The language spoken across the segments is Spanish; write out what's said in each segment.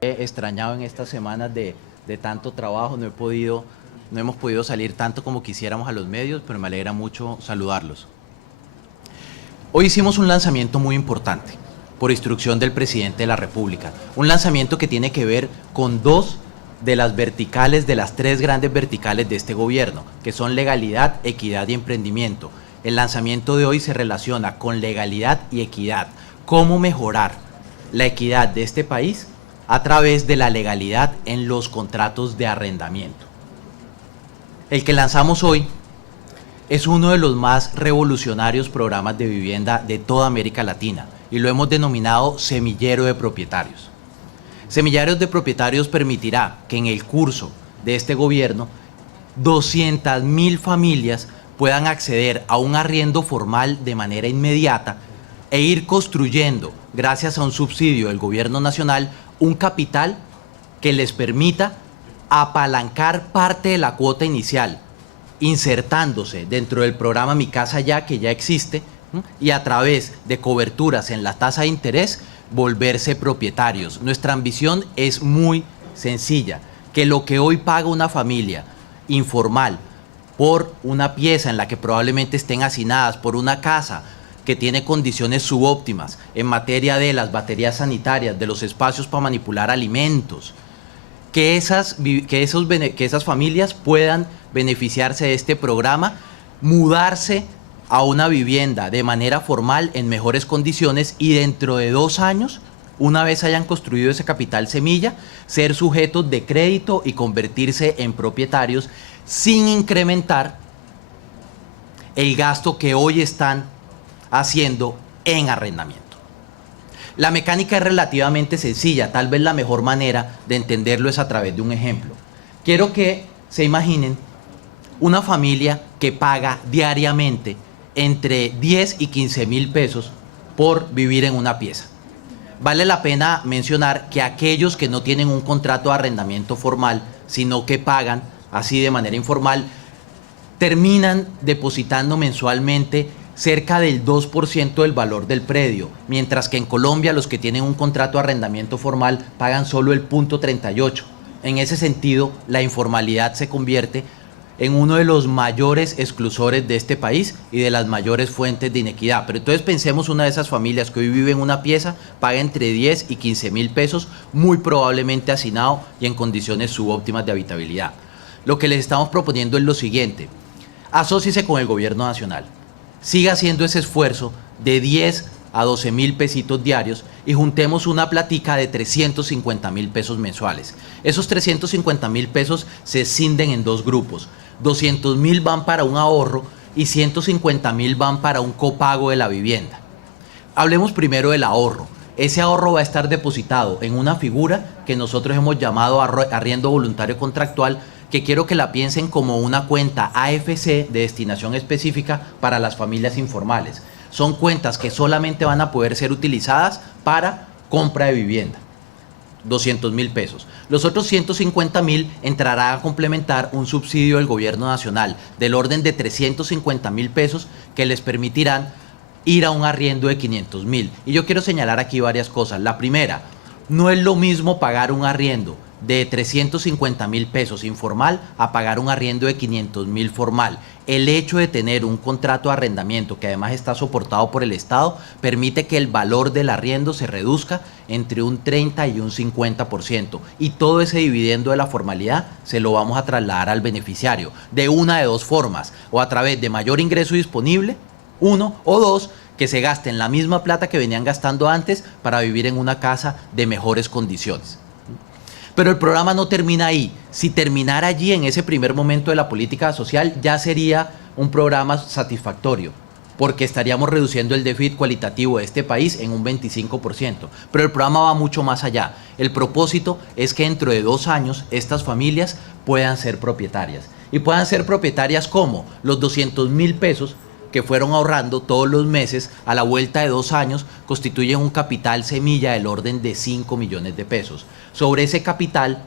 He extrañado en estas semanas de tanto trabajo, no hemos podido salir tanto como quisiéramos a los medios, pero me alegra mucho saludarlos. Hoy hicimos un lanzamiento muy importante, por instrucción del presidente de la República, un lanzamiento que tiene que ver con dos de las verticales, de las tres grandes verticales de este gobierno, que son legalidad, equidad y emprendimiento. El lanzamiento de hoy se relaciona con legalidad y equidad. ¿Cómo mejorar la equidad de este país a través de la legalidad en los contratos de arrendamiento? El que lanzamos hoy es uno de los más revolucionarios programas de vivienda de toda América Latina y lo hemos denominado Semillero de Propietarios. Semilleros de Propietarios permitirá que en el curso de este gobierno 200.000 familias puedan acceder a un arriendo formal de manera inmediata e ir construyendo, gracias a un subsidio del gobierno nacional, un capital que les permita apalancar parte de la cuota inicial, insertándose dentro del programa Mi Casa Ya, que ya existe, y a través de coberturas en la tasa de interés, volverse propietarios. Nuestra ambición es muy sencilla, que lo que hoy paga una familia informal por una pieza en la que probablemente estén hacinadas, por una casa que tiene condiciones subóptimas en materia de las baterías sanitarias, de los espacios para manipular alimentos, que esas familias puedan beneficiarse de este programa, mudarse a una vivienda de manera formal en mejores condiciones y dentro de 2 años, una vez hayan construido ese capital semilla, ser sujetos de crédito y convertirse en propietarios sin incrementar el gasto que hoy están haciendo en arrendamiento. La mecánica es relativamente sencilla, tal vez la mejor manera de entenderlo es a través de un ejemplo. Quiero que se imaginen una familia que paga diariamente entre 10 y 15.000 pesos por vivir en una pieza. Vale la pena mencionar que aquellos que no tienen un contrato de arrendamiento formal, sino que pagan así de manera informal, terminan depositando mensualmente cerca del 2% del valor del predio, mientras que en Colombia los que tienen un contrato de arrendamiento formal pagan solo el 0.38. En ese sentido, la informalidad se convierte en uno de los mayores exclusores de este país y de las mayores fuentes de inequidad. Pero entonces pensemos una de esas familias que hoy vive en una pieza, paga entre 10 y 15.000 pesos, muy probablemente hacinado y en condiciones subóptimas de habitabilidad. Lo que les estamos proponiendo es lo siguiente: asóciese con el gobierno nacional, siga haciendo ese esfuerzo de 10 a 12.000 pesitos diarios y juntemos una platica de 350.000 pesos mensuales. Esos 350.000 pesos se escinden en dos grupos. 200.000 van para un ahorro y 150.000 van para un copago de la vivienda. Hablemos primero del ahorro. Ese ahorro va a estar depositado en una figura que nosotros hemos llamado arriendo voluntario contractual, que quiero que la piensen como una cuenta AFC de destinación específica para las familias informales. Son cuentas que solamente van a poder ser utilizadas para compra de vivienda. 200.000 pesos. Los otros 150.000 entrará a complementar un subsidio del gobierno nacional del orden de 350.000 pesos que les permitirán ir a un arriendo de 500.000. Y yo quiero señalar aquí varias cosas. La primera, no es lo mismo pagar un arriendo de 350.000 pesos informal a pagar un arriendo de 500.000 formal. El hecho de tener un contrato de arrendamiento que además está soportado por el Estado permite que el valor del arriendo se reduzca entre un 30 y un 50%, y todo ese dividendo de la formalidad se lo vamos a trasladar al beneficiario de una de dos formas: o a través de mayor ingreso disponible, uno, o dos, que se gasten la misma plata que venían gastando antes para vivir en una casa de mejores condiciones. Pero el programa no termina ahí. Si terminara allí, en ese primer momento de la política social, ya sería un programa satisfactorio, porque estaríamos reduciendo el déficit cualitativo de este país en un 25%. Pero el programa va mucho más allá. El propósito es que dentro de 2 años estas familias puedan ser propietarias. Y puedan ser propietarias como los 200.000 pesos que fueron ahorrando todos los meses, a la vuelta de 2 años constituyen un capital semilla del orden de 5 millones de pesos. Sobre ese capital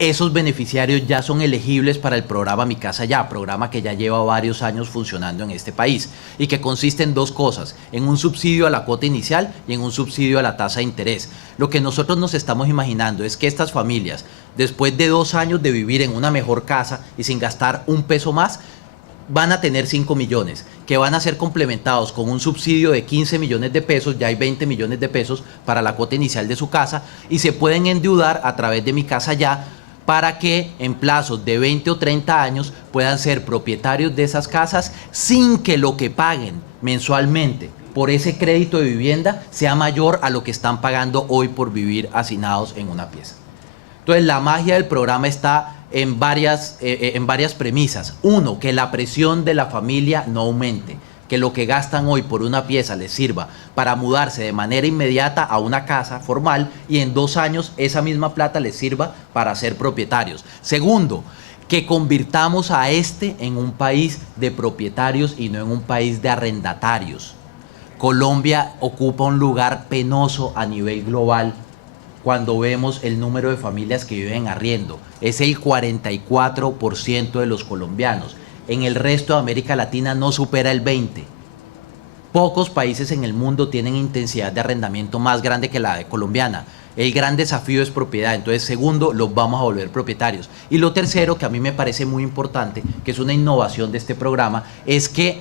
esos beneficiarios ya son elegibles para el programa Mi Casa Ya, programa que ya lleva varios años funcionando en este país y que consiste en dos cosas, en un subsidio a la cuota inicial y en un subsidio a la tasa de interés. Lo que nosotros nos estamos imaginando es que estas familias, después de 2 años de vivir en una mejor casa y sin gastar un peso más, van a tener 5 millones, que van a ser complementados con un subsidio de 15 millones de pesos, ya hay 20 millones de pesos para la cuota inicial de su casa, y se pueden endeudar a través de Mi Casa Ya, para que en plazos de 20 o 30 años puedan ser propietarios de esas casas sin que lo que paguen mensualmente por ese crédito de vivienda sea mayor a lo que están pagando hoy por vivir hacinados en una pieza. Entonces la magia del programa está en varias premisas. Uno, que la presión de la familia no aumente, que lo que gastan hoy por una pieza les sirva para mudarse de manera inmediata a una casa formal y en 2 años esa misma plata les sirva para ser propietarios. Segundo, que convirtamos a este en un país de propietarios y no en un país de arrendatarios. Colombia ocupa un lugar penoso a nivel global cuando vemos el número de familias que viven en arriendo. Es el 44% de los colombianos. En el resto de América Latina no supera el 20%. Pocos países en el mundo tienen intensidad de arrendamiento más grande que la de colombiana. El gran desafío es propiedad. Entonces, segundo, los vamos a volver propietarios. Y lo tercero, que a mí me parece muy importante, que es una innovación de este programa, es que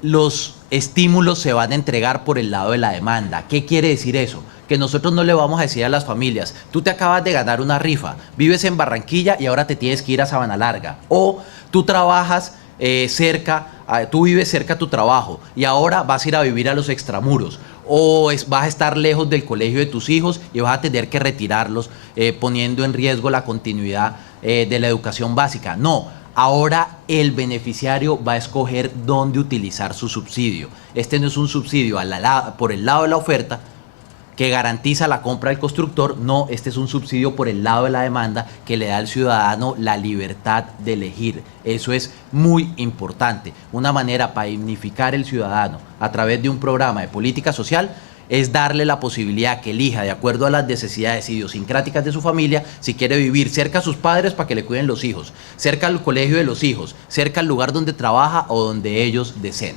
los estímulos se van a entregar por el lado de la demanda. ¿Qué quiere decir eso? Que nosotros no le vamos a decir a las familias, tú te acabas de ganar una rifa, vives en Barranquilla y ahora te tienes que ir a Sabana Larga, o tú trabajas tú vives cerca a tu trabajo y ahora vas a ir a vivir a los extramuros, o vas a estar lejos del colegio de tus hijos y vas a tener que retirarlos, poniendo en riesgo la continuidad de la educación básica. No, ahora el beneficiario va a escoger dónde utilizar su subsidio. Este no es un subsidio por el lado de la oferta, que garantiza la compra del constructor. No, este es un subsidio por el lado de la demanda que le da al ciudadano la libertad de elegir. Eso es muy importante. Una manera para dignificar el ciudadano a través de un programa de política social es darle la posibilidad que elija de acuerdo a las necesidades idiosincráticas de su familia, si quiere vivir cerca a sus padres para que le cuiden los hijos, cerca al colegio de los hijos, cerca al lugar donde trabaja o donde ellos deseen.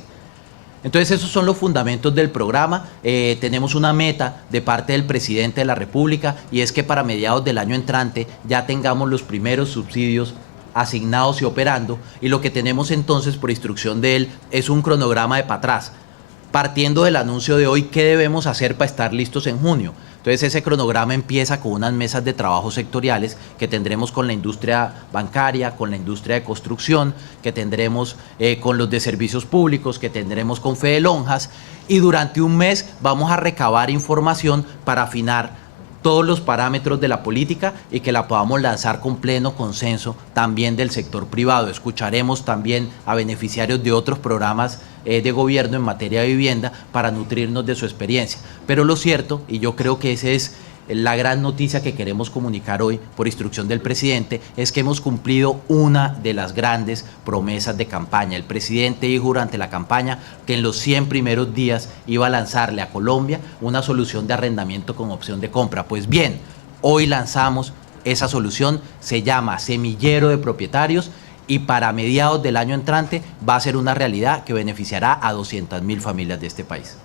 Entonces esos son los fundamentos del programa. Tenemos una meta de parte del presidente de la República y es que para mediados del año entrante ya tengamos los primeros subsidios asignados y operando, y lo que tenemos entonces por instrucción de él es un cronograma de para atrás, partiendo del anuncio de hoy, ¿qué debemos hacer para estar listos en junio? Entonces ese cronograma empieza con unas mesas de trabajo sectoriales que tendremos con la industria bancaria, con la industria de construcción, que tendremos con los de servicios públicos, que tendremos con Fedelonjas, y durante un mes vamos a recabar información para afinar todos los parámetros de la política y que la podamos lanzar con pleno consenso también del sector privado. Escucharemos también a beneficiarios de otros programas de gobierno en materia de vivienda para nutrirnos de su experiencia. Pero lo cierto, y yo creo que esa es la gran noticia que queremos comunicar hoy por instrucción del presidente, es que hemos cumplido una de las grandes promesas de campaña. El presidente dijo durante la campaña que en los 100 primeros días iba a lanzarle a Colombia una solución de arrendamiento con opción de compra. Pues bien, hoy lanzamos esa solución, se llama Semillero de Propietarios, y para mediados del año entrante va a ser una realidad que beneficiará a 200.000 familias de este país.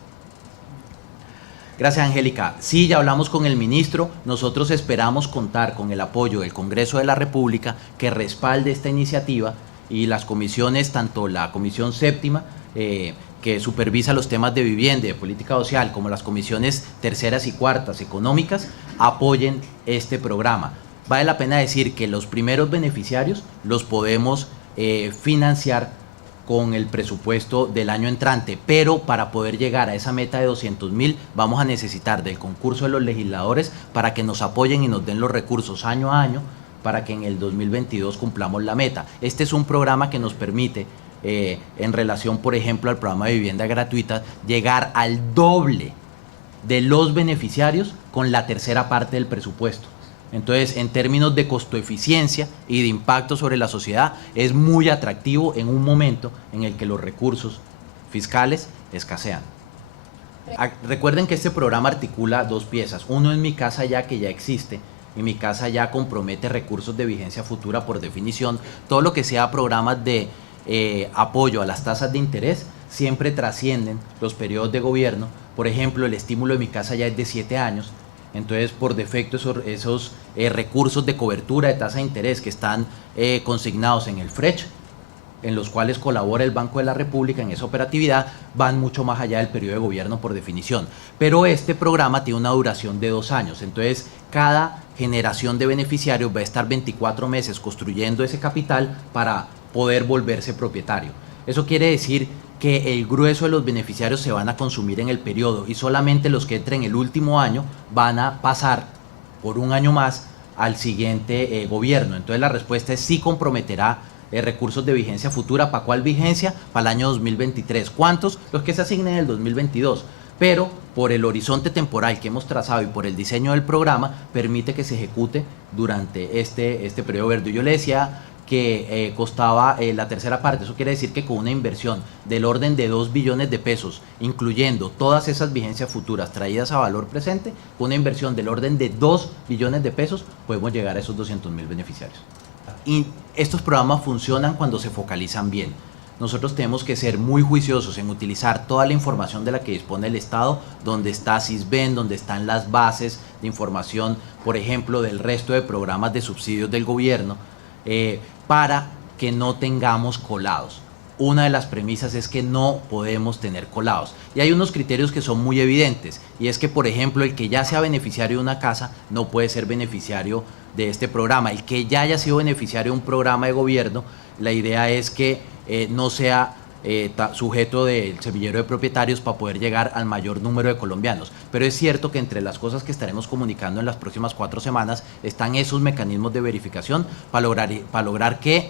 Gracias, Angélica. Sí, ya hablamos con el ministro. Nosotros esperamos contar con el apoyo del Congreso de la República que respalde esta iniciativa, y las comisiones, tanto la Comisión Séptima, que supervisa los temas de vivienda y de política social, como las comisiones terceras y cuartas económicas, apoyen este programa. Vale la pena decir que los primeros beneficiarios los podemos financiar con el presupuesto del año entrante, pero para poder llegar a esa meta de 200.000 vamos a necesitar del concurso de los legisladores para que nos apoyen y nos den los recursos año a año para que en el 2022 cumplamos la meta. Este es un programa que nos permite, en relación, por ejemplo, al programa de vivienda gratuita, llegar al doble de los beneficiarios con la tercera parte del presupuesto. Entonces, en términos de costo-eficiencia y de impacto sobre la sociedad, es muy atractivo en un momento en el que los recursos fiscales escasean. Recuerden que este programa articula dos piezas. Uno es Mi Casa Ya, que ya existe, y Mi Casa Ya compromete recursos de vigencia futura por definición. Todo lo que sea programas de apoyo a las tasas de interés siempre trascienden los periodos de gobierno. Por ejemplo, el estímulo de Mi Casa Ya es de 7 años, entonces por defecto esos recursos de cobertura de tasa de interés que están consignados en el FRECH, en los cuales colabora el Banco de la República en esa operatividad, van mucho más allá del periodo de gobierno por definición. Pero este programa tiene una duración de 2 años, entonces cada generación de beneficiarios va a estar 24 meses construyendo ese capital para poder volverse propietario. Eso quiere decir que el grueso de los beneficiarios se van a consumir en el periodo y solamente los que entren el último año van a pasar por un año más al siguiente gobierno. Entonces la respuesta es sí comprometerá recursos de vigencia futura. ¿Para cuál vigencia? Para el año 2023. ¿Cuántos? Los que se asignen en el 2022. Pero por el horizonte temporal que hemos trazado y por el diseño del programa, permite que se ejecute durante este periodo verde. Yo le decía que costaba la tercera parte. Eso quiere decir que con una inversión del orden de 2 billones de pesos, incluyendo todas esas vigencias futuras traídas a valor presente, con una inversión del orden de 2 billones de pesos, podemos llegar a esos 200.000 beneficiarios. Y estos programas funcionan cuando se focalizan bien. Nosotros tenemos que ser muy juiciosos en utilizar toda la información de la que dispone el Estado, donde está Sisbén, donde están las bases de información, por ejemplo, del resto de programas de subsidios del gobierno, para que no tengamos colados. Una de las premisas es que no podemos tener colados. Y hay unos criterios que son muy evidentes, y es que, por ejemplo, el que ya sea beneficiario de una casa no puede ser beneficiario de este programa. El que ya haya sido beneficiario de un programa de gobierno, la idea es que no sea sujeto del semillero de propietarios para poder llegar al mayor número de colombianos. Pero es cierto que entre las cosas que estaremos comunicando en las próximas 4 semanas están esos mecanismos de verificación para lograr que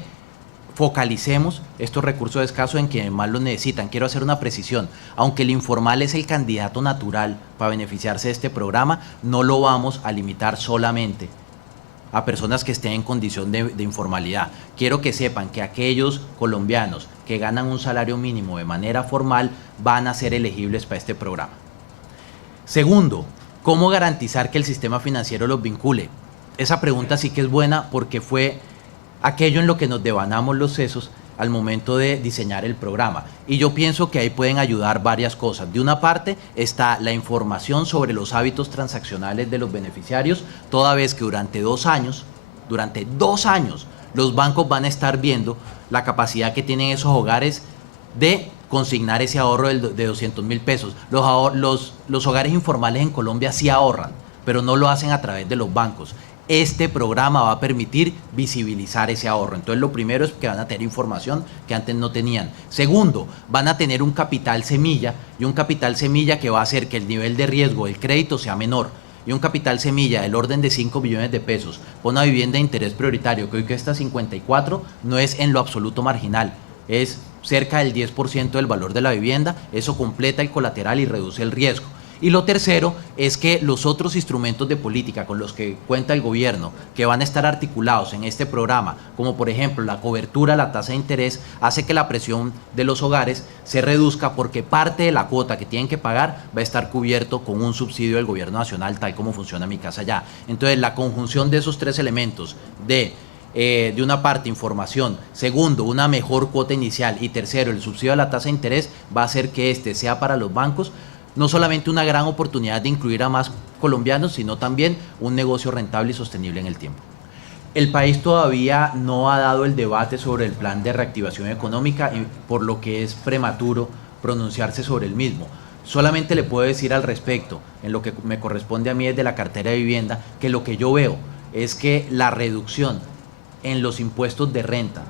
focalicemos estos recursos escasos en quienes más los necesitan. Quiero hacer una precisión: aunque el informal es el candidato natural para beneficiarse de este programa, no lo vamos a limitar solamente a personas que estén en condición de informalidad. Quiero que sepan que aquellos colombianos que ganan un salario mínimo de manera formal van a ser elegibles para este programa. Segundo, ¿cómo garantizar que el sistema financiero los vincule? Esa pregunta sí que es buena, porque fue aquello en lo que nos devanamos los sesos al momento de diseñar el programa. Y yo pienso que ahí pueden ayudar varias cosas. De una parte está la información sobre los hábitos transaccionales de los beneficiarios, toda vez que durante 2 años, los bancos van a estar viendo la capacidad que tienen esos hogares de consignar ese ahorro de 200.000 pesos. Los hogares informales en Colombia sí ahorran, pero no lo hacen a través de los bancos. Este programa va a permitir visibilizar ese ahorro. Entonces, lo primero es que van a tener información que antes no tenían. Segundo, van a tener un capital semilla, y un capital semilla que va a hacer que el nivel de riesgo del crédito sea menor. Y un capital semilla del orden de 5 millones de pesos por una vivienda de interés prioritario, que hoy cuesta 54, no es en lo absoluto marginal. Es cerca del 10% del valor de la vivienda. Eso completa el colateral y reduce el riesgo. Y lo tercero es que los otros instrumentos de política con los que cuenta el gobierno, que van a estar articulados en este programa, como por ejemplo la cobertura a la tasa de interés, hace que la presión de los hogares se reduzca, porque parte de la cuota que tienen que pagar va a estar cubierto con un subsidio del gobierno nacional, tal como funciona Mi Casa Ya. Entonces, la conjunción de esos 3 elementos de una parte, información; segundo, una mejor cuota inicial; y tercero, el subsidio a la tasa de interés, va a hacer que este sea para los bancos no solamente una gran oportunidad de incluir a más colombianos, sino también un negocio rentable y sostenible en el tiempo. El país todavía no ha dado el debate sobre el plan de reactivación económica, por lo que es prematuro pronunciarse sobre el mismo. Solamente le puedo decir al respecto, en lo que me corresponde a mí desde la cartera de vivienda, que lo que yo veo es que la reducción en los impuestos de renta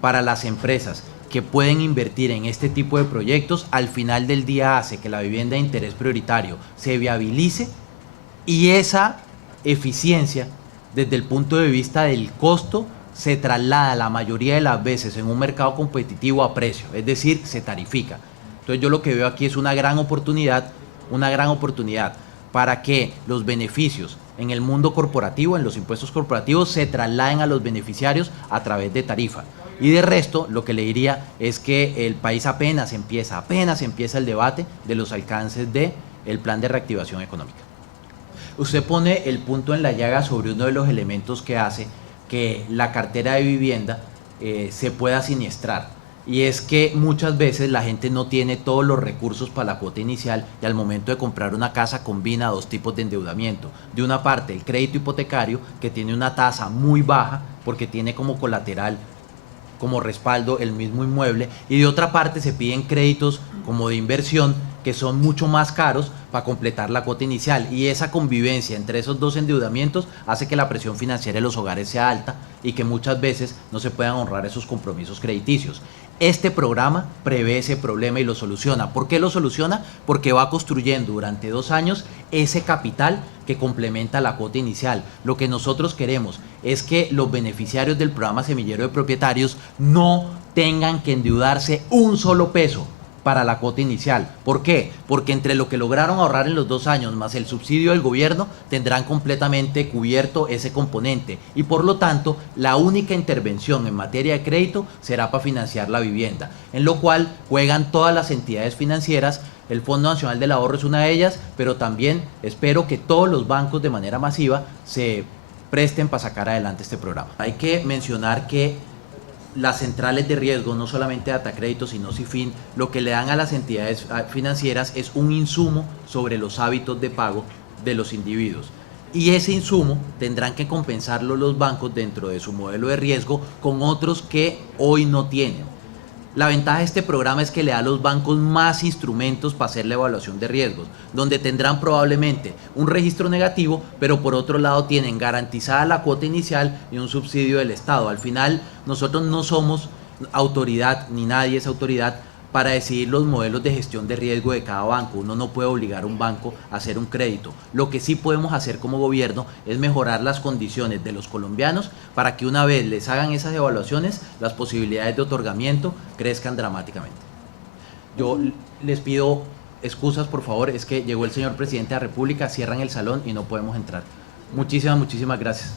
para las empresas que pueden invertir en este tipo de proyectos, al final del día hace que la vivienda de interés prioritario se viabilice, y esa eficiencia desde el punto de vista del costo se traslada la mayoría de las veces en un mercado competitivo a precio, es decir, se tarifica. Entonces, yo lo que veo aquí es una gran oportunidad para que los beneficios en el mundo corporativo, en los impuestos corporativos, se trasladen a los beneficiarios a través de tarifa. Y de resto, lo que le diría es que el país apenas empieza el debate de los alcances del plan de reactivación económica. Usted pone el punto en la llaga sobre uno de los elementos que hace que la cartera de vivienda se pueda siniestrar. Y es que muchas veces la gente no tiene todos los recursos para la cuota inicial y al momento de comprar una casa combina dos tipos de endeudamiento. De una parte, el crédito hipotecario, que tiene una tasa muy baja porque tiene como colateral, como respaldo el mismo inmueble, y de otra parte se piden créditos como de inversión que son mucho más caros para completar la cuota inicial, y esa convivencia entre esos dos endeudamientos hace que la presión financiera de los hogares sea alta y que muchas veces no se puedan honrar esos compromisos crediticios. Este programa prevé ese problema y lo soluciona. ¿Por qué lo soluciona? Porque va construyendo durante 2 años ese capital que complementa la cuota inicial. Lo que nosotros queremos es que los beneficiarios del programa Semillero de Propietarios no tengan que endeudarse un solo peso para la cuota inicial. ¿Por qué? Porque entre lo que lograron ahorrar en los 2 años más el subsidio del gobierno tendrán completamente cubierto ese componente, y por lo tanto la única intervención en materia de crédito será para financiar la vivienda, en lo cual juegan todas las entidades financieras. El Fondo Nacional del Ahorro es una de ellas, pero también espero que todos los bancos de manera masiva se presten para sacar adelante este programa. Hay que mencionar que las centrales de riesgo, no solamente Datacrédito, sino Cifin, lo que le dan a las entidades financieras es un insumo sobre los hábitos de pago de los individuos. Y ese insumo tendrán que compensarlo los bancos dentro de su modelo de riesgo con otros que hoy no tienen. La ventaja de este programa es que le da a los bancos más instrumentos para hacer la evaluación de riesgos, donde tendrán probablemente un registro negativo, pero por otro lado tienen garantizada la cuota inicial y un subsidio del Estado. Al final, nosotros no somos autoridad, ni nadie es autoridad para decidir los modelos de gestión de riesgo de cada banco. Uno no puede obligar a un banco a hacer un crédito. Lo que sí podemos hacer como gobierno es mejorar las condiciones de los colombianos para que una vez les hagan esas evaluaciones, las posibilidades de otorgamiento crezcan dramáticamente. Yo les pido excusas, por favor, es que llegó el señor presidente de la República, cierran el salón y no podemos entrar. Muchísimas gracias.